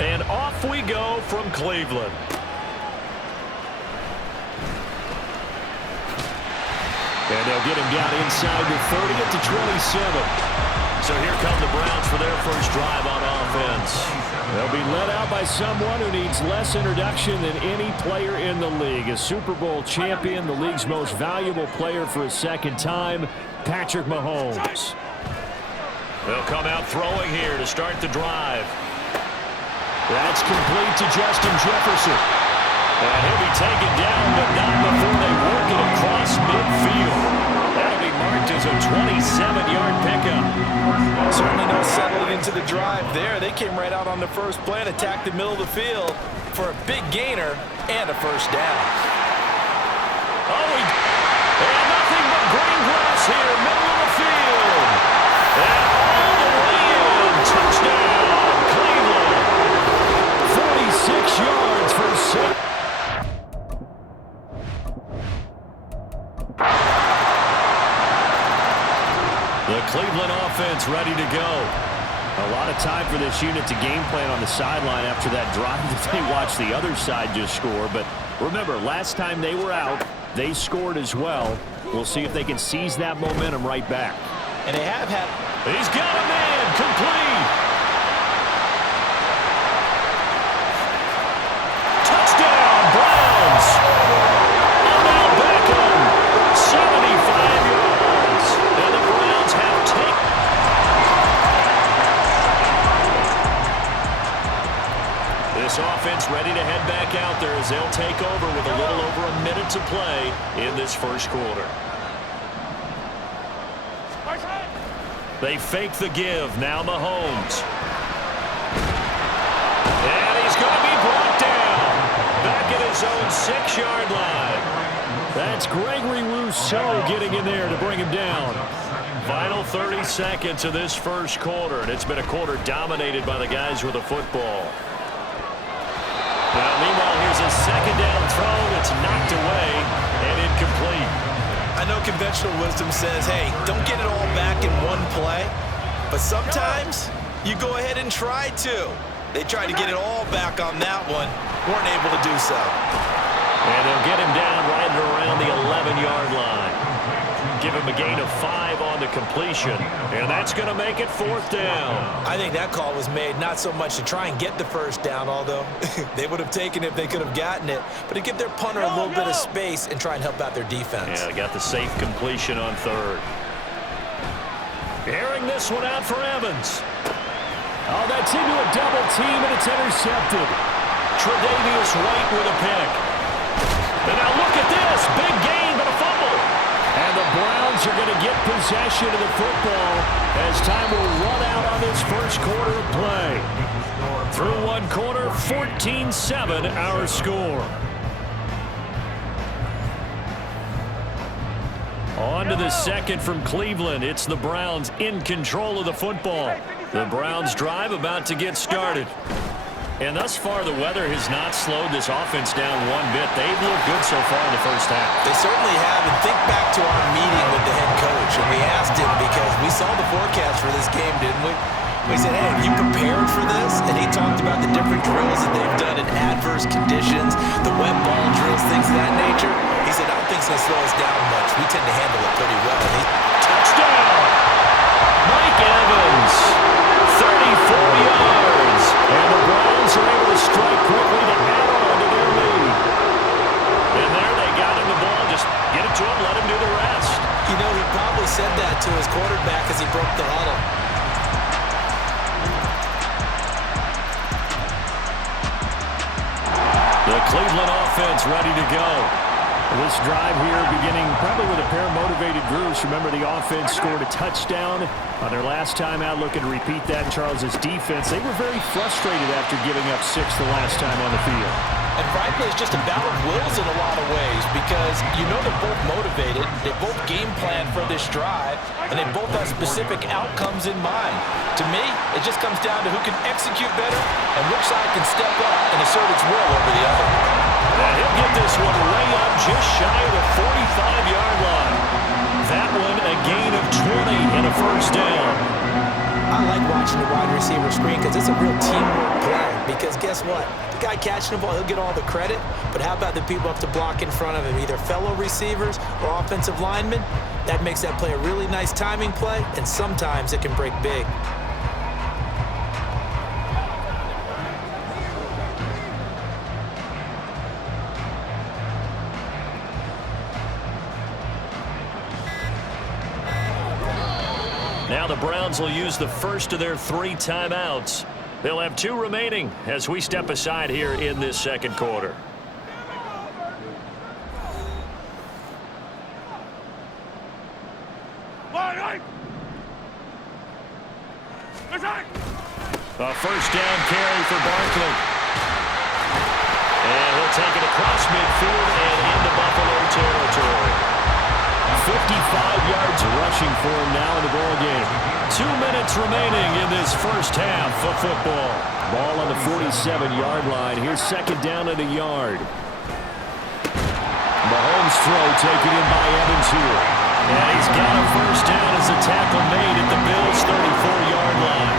And off we go from Cleveland. And they'll get him down inside the 30 at the 27. So here come the Browns for their first drive on offense. They'll be led out by someone who needs less introduction than any player in the league. A Super Bowl champion, the league's most valuable player for a second time, Patrick Mahomes. They'll come out throwing here to start the drive. That's complete to Justin Jefferson. And he'll be taken down, but not before they work it across midfield. That'll be marked as a 27-yard pickup. Certainly no settling into the drive there. They came right out on the first play and attacked the middle of the field for a big gainer and a first down. And nothing but green grass here, middle of the field. And all the way in, touchdown, Cleveland. 46 yards for 6. The Cleveland offense ready to go. A lot of time for this unit to game plan on the sideline after that drive that they watched the other side just score. But remember, last time they were out, they scored as well. We'll see if they can seize that momentum right back. And they have had... He's got a man, complete. Touchdown, Browns. Odell Beckham, 75 yards. And the Browns have taken... This offense ready to head back out there as they'll take over with a little over a minute to play in this first quarter. They fake the give. Now Mahomes. And he's going to be brought down. Back at his own 6-yard line. That's Gregory Rousseau getting in there to bring him down. Final 30 seconds of this first quarter, and it's been a quarter dominated by the guys with the football. Now, meanwhile, here's a second down throw that's knocked away and incomplete. I know conventional wisdom says, hey, don't get it all back in one play. But sometimes you go ahead and try to. They tried to get it all back on that one. Weren't able to do so. And they'll get him down right around the 11-yard line. Give him a gain of 5 on the completion. And that's going to make it 4th down. I think that call was made not so much to try and get the first down, although they would have taken it if they could have gotten it, but to give their punter a little bit of space and try and help out their defense. Yeah, they got the safe completion on 3rd. Airing this one out for Evans. Oh, that's into a double team, and it's intercepted. Tre'Davious White with a pick. And now look at this. Big gain, but a fumble. And the Browns are going to get possession of the football as time will run out on this first quarter of play. Through one quarter, 14-7 our score. On to the second from Cleveland. It's the Browns in control of the football. The Browns drive about to get started. And thus far, the weather has not slowed this offense down one bit. They've looked good so far in the first half. They certainly have. And think back to our meeting with the head coach. And we asked him because we saw the forecast for this game, didn't we? We said, hey, have you prepared for this? And he talked about the different drills that they've done in adverse conditions, the wet ball drills, things of that nature. He said, I don't think it's going to slow us down much. We tend to handle it pretty well. Touchdown! Mike Evans, 34 yards. And the Browns are able to strike quickly to add on to their lead. And there they got him the ball. Just get it to him, let him do the rest. You know, he probably said that to his quarterback as he broke the huddle. The Cleveland offense ready to go. This drive here beginning probably with a pair of motivated groups. Remember, the offense scored a touchdown on their last time out. Looking to repeat that in Charles's defense. They were very frustrated after giving up 6 the last time on the field. And frankly, it's just a battle of wills in a lot of ways because you know they're both motivated, they both game plan for this drive, and they both have specific outcomes in mind. To me, it just comes down to who can execute better and which side can step up and assert its will over the other. And he'll get this one way up just shy of the 45-yard line. That one a gain of 20 and a first down. I like watching the wide receiver screen because it's a real teamwork play because guess what? The guy catching the ball, he'll get all the credit, but how about the people up to block in front of him, either fellow receivers or offensive linemen? That makes that play a really nice timing play, and sometimes it can break big. Now the Browns will use the first of their 3 timeouts. They'll have 2 remaining as we step aside here in this second quarter. A first down carry for Barkley. And he'll take it across midfield and into Buffalo territory. 55 yards rushing for him now in the ball game. 2 minutes remaining in this first half of football. Ball on the 47-yard line. Here's second down and a yard. Mahomes throw taken in by Evans here. And he's got a first down as the tackle made at the Bills' 34-yard line.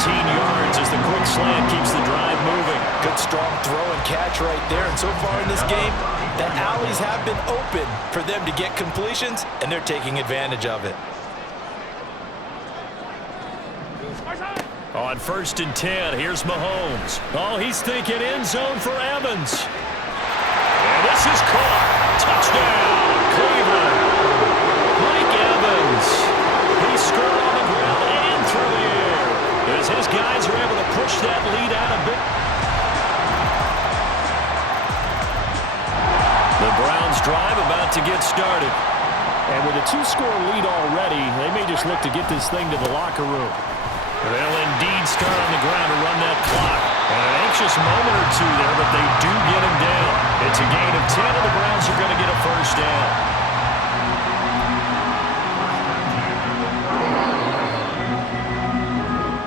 13 yards as the quick slant keeps the drive moving. Good strong throw and catch right there. And so far in this game, the alleys have been open for them to get completions, and they're taking advantage of it. On 1st and 10, here's Mahomes. Oh, he's thinking end zone for Evans. And this is caught. Touchdown, Cleveland. Mike Evans. He scored on the ground and through the air as his guys are able to push that lead out a bit. The Browns drive about to get started. And with a 2-score lead already, they may just look to get this thing to the locker room. They'll indeed start on the ground to run that clock. And an anxious moment or two there, but they do get him down. It's a gain of 10, and the Browns are going to get a first down.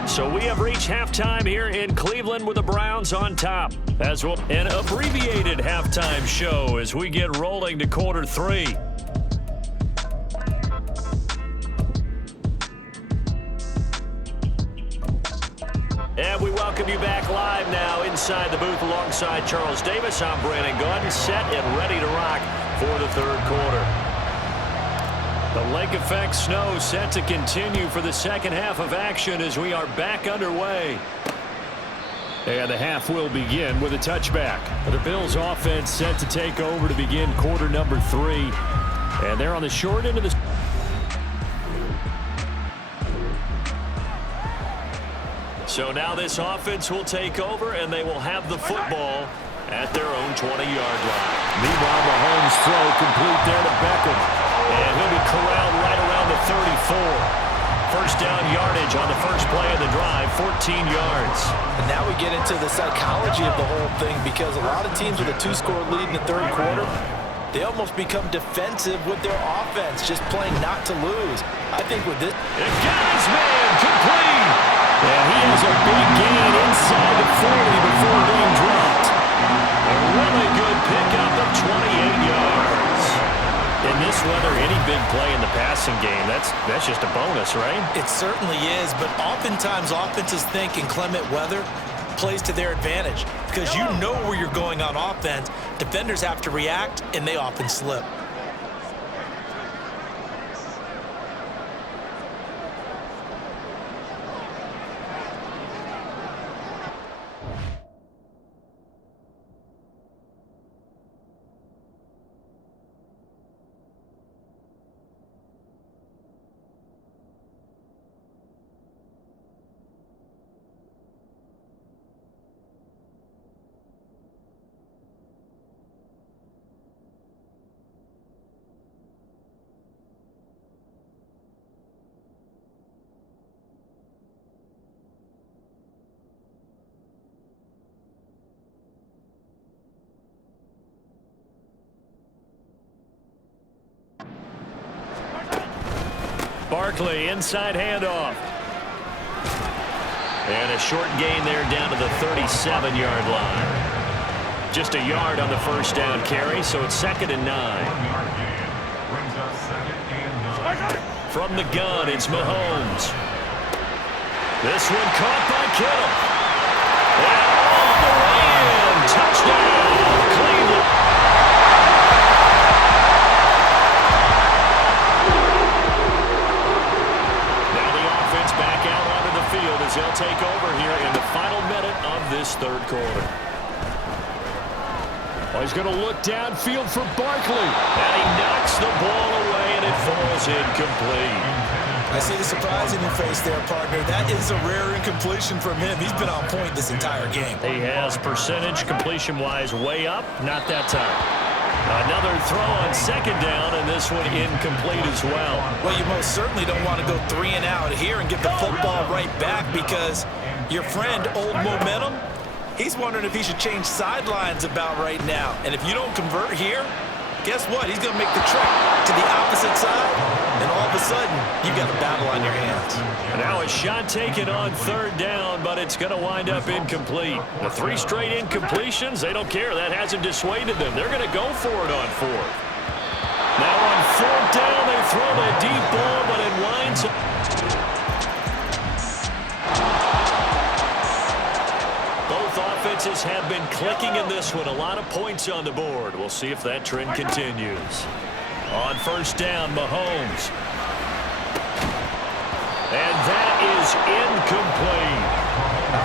So we have reached halftime here in Cleveland with the Browns on top. As well, an abbreviated halftime show as we get rolling to quarter 3. And we welcome you back live now inside the booth alongside Charles Davis. I'm Brandon Gunn, set and ready to rock for the third quarter. The lake effect snow set to continue for the second half of action as we are back underway. And the half will begin with a touchback. The Bills offense set to take over to begin quarter number 3. And they're on the short end of the... So now this offense will take over, and they will have the football at their own 20-yard line. Meanwhile, Mahomes' throw complete there to Beckham. And he'll be corralled right around the 34. First down yardage on the first play of the drive, 14 yards. And now we get into the psychology of the whole thing, because a lot of teams with a 2-score lead in the third quarter, they almost become defensive with their offense, just playing not to lose. I think with this... And got his man complete. And he has a big gain inside the 40 before being dropped. A really good pickup of 28 yards. In this weather, any big play in the passing game, that's just a bonus, right? It certainly is, but oftentimes offenses think inclement weather plays to their advantage, because you know where you're going on offense. Defenders have to react, and they often slip. Barkley, inside handoff. And a short gain there down to the 37-yard line. Just a yard on the first down carry, so it's 2nd and 9. From the gun, it's Mahomes. This one caught by Kittle. And this third quarter. Oh, he's going to look downfield for Barkley. And he knocks the ball away, and it falls incomplete. I see the surprise in your face there, partner. That is a rare incompletion from him. He's been on point this entire game. He has percentage completion-wise way up. Not that time. Another throw on second down, and this one incomplete as well. Well, you most certainly don't want to go 3 and out here and get the football right back because your friend, Old Momentum, he's wondering if he should change sidelines about right now. And if you don't convert here, guess what? He's going to make the trek to the opposite side, and all of a sudden, you've got a battle on your hands. Now a shot taken on third down, but it's going to wind up incomplete. The 3 straight incompletions, they don't care. That hasn't dissuaded them. They're going to go for it on fourth. Now on fourth down, they throw the deep ball, but it winds up. Both offenses have been clicking in this one. A lot of points on the board. We'll see if that trend continues. On first down, Mahomes. And that is incomplete.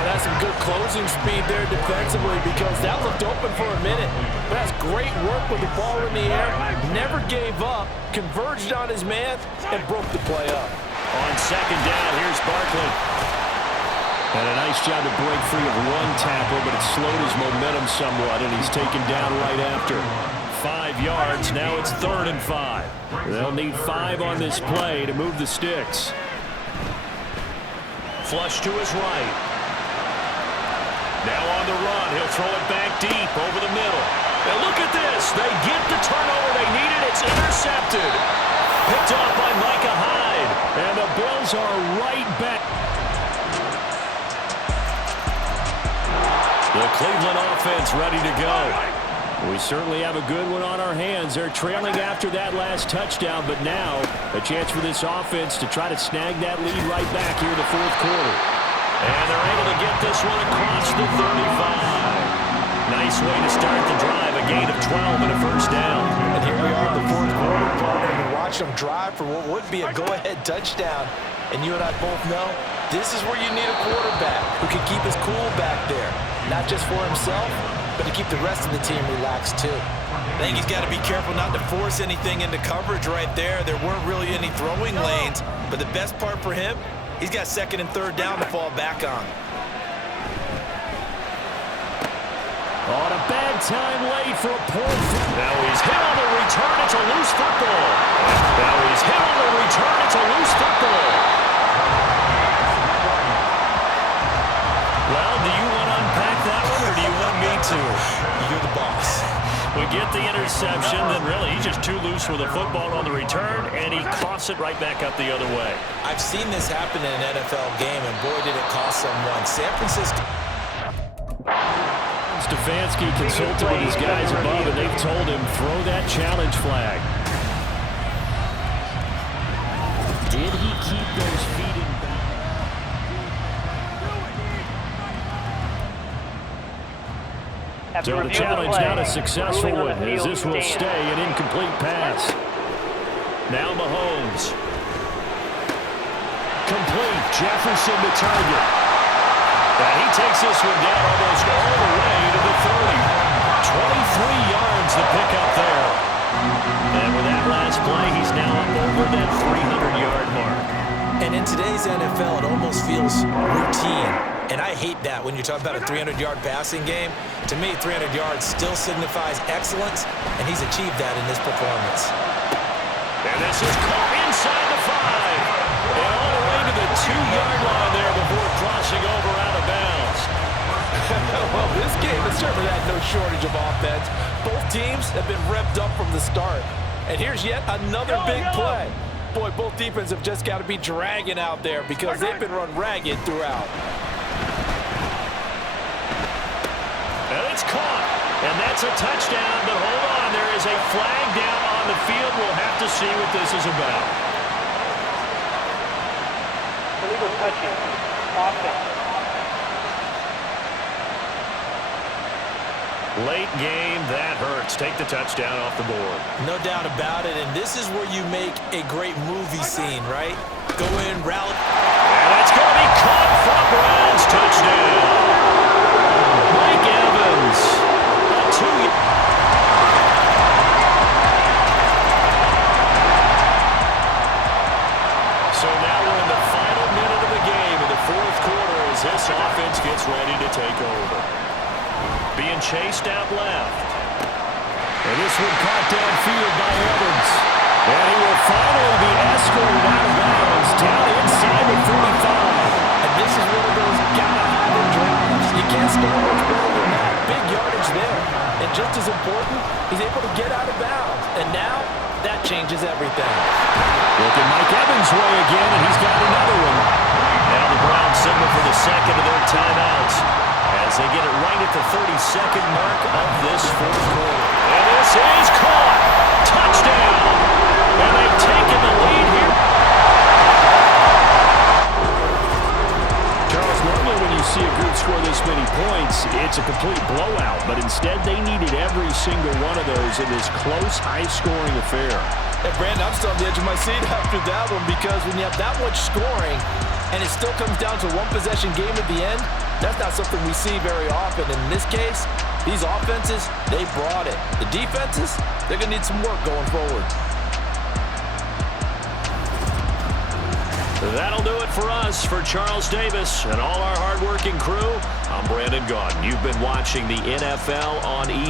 That's some good closing speed there defensively because that looked open for a minute. But that's great work with the ball in the air. Never gave up, converged on his man, and broke the play up. On second down, here's Barkley. And a nice job to break free of one tackle, but it slowed his momentum somewhat, and he's taken down right after. 5 yards, now it's 3rd and 5. They'll need 5 on this play to move the sticks. Flush to his right. Now on the run, he'll throw it back deep over the middle. And look at this, they get the turnover they needed, it's intercepted. Picked off by Micah Hyde, and the Bills are right back. The Cleveland offense ready to go. We certainly have a good one on our hands. They're trailing after that last touchdown, but now a chance for this offense to try to snag that lead right back here in the fourth quarter. And they're able to get this one across the 35. Nice way to start the drive, a gain of 12 and a first down. And here we are in the fourth quarter, partner, and watch them drive for what would be a go-ahead touchdown. And you and I both know this is where you need a quarterback who can keep his cool back there. Not just for himself, but to keep the rest of the team relaxed too. I think he's got to be careful not to force anything into coverage right there. There weren't really any throwing lanes, but the best part for him, he's got 2nd and 3rd down to fall back on. On a bad time late for a point. Now he's hit on the return. It's a loose football. Now he's hit on the return. It's a loose football. Well, do you want to unpack that one, or do you want me to? You're the boss. We get the interception, then really he's just too loose with the football on the return, and he coughs it right back up the other way. I've seen this happen in an NFL game, and boy, did it cost someone. San Francisco. Stefanski consulted with his guys above, and they've told him, throw that challenge flag. Did he keep those feet in bounds? So the challenge not a successful one, as this will stay an incomplete pass. Now Mahomes. Complete. Jefferson to target. And he takes this one down almost all the way to the 30. 23 yards to pick up there. And with that last play, he's now up over that 300-yard mark. And in today's NFL, it almost feels routine. And I hate that when you're talking about a 300-yard passing game. To me, 300 yards still signifies excellence, and he's achieved that in this performance. And this is caught inside the 5. And all the way to the 2-yard line there before crossing over out of bounds. Well, this game has certainly had no shortage of offense. Both teams have been revved up from the start. And here's yet another big play. Boy, both defenses have just got to be dragging out there because they've been run ragged throughout. And it's caught. And that's a touchdown, but hold on. There is a flag down on the field. We'll have to see what this is about. Illegal touching. Offense. Late game, that hurts. Take the touchdown off the board. No doubt about it, and this is where you make a great movie scene, right? Go in, rally. And it's going to be caught for Browns touchdown. being chased out left. And this one caught downfield by Evans. And he will finally be escorted out of bounds down inside the 45. And this is one of those gotta-have-it drives. You can't start much better than that. Big yardage there. And just as important, he's able to get out of bounds. And now, that changes everything. Looking Mike Evans' way again, and he's got another one. Now the Browns signal for the second of their timeouts as they get it right at the 32nd mark of this fourth quarter. And this is caught. Touchdown. And they've taken the lead here. Charles, normally when you see a group score this many points, it's a complete blowout. But instead, they needed every single one of those in this close, high-scoring affair. Hey, Brandon, I'm still on the edge of my seat after that one because when you have that much scoring and it still comes down to one-possession game at the end, that's not something we see very often. In this case, these offenses, they brought it. The defenses, they're going to need some work going forward. That'll do it for us. For Charles Davis and all our hard-working crew, I'm Brandon Gaudin. You've been watching the NFL on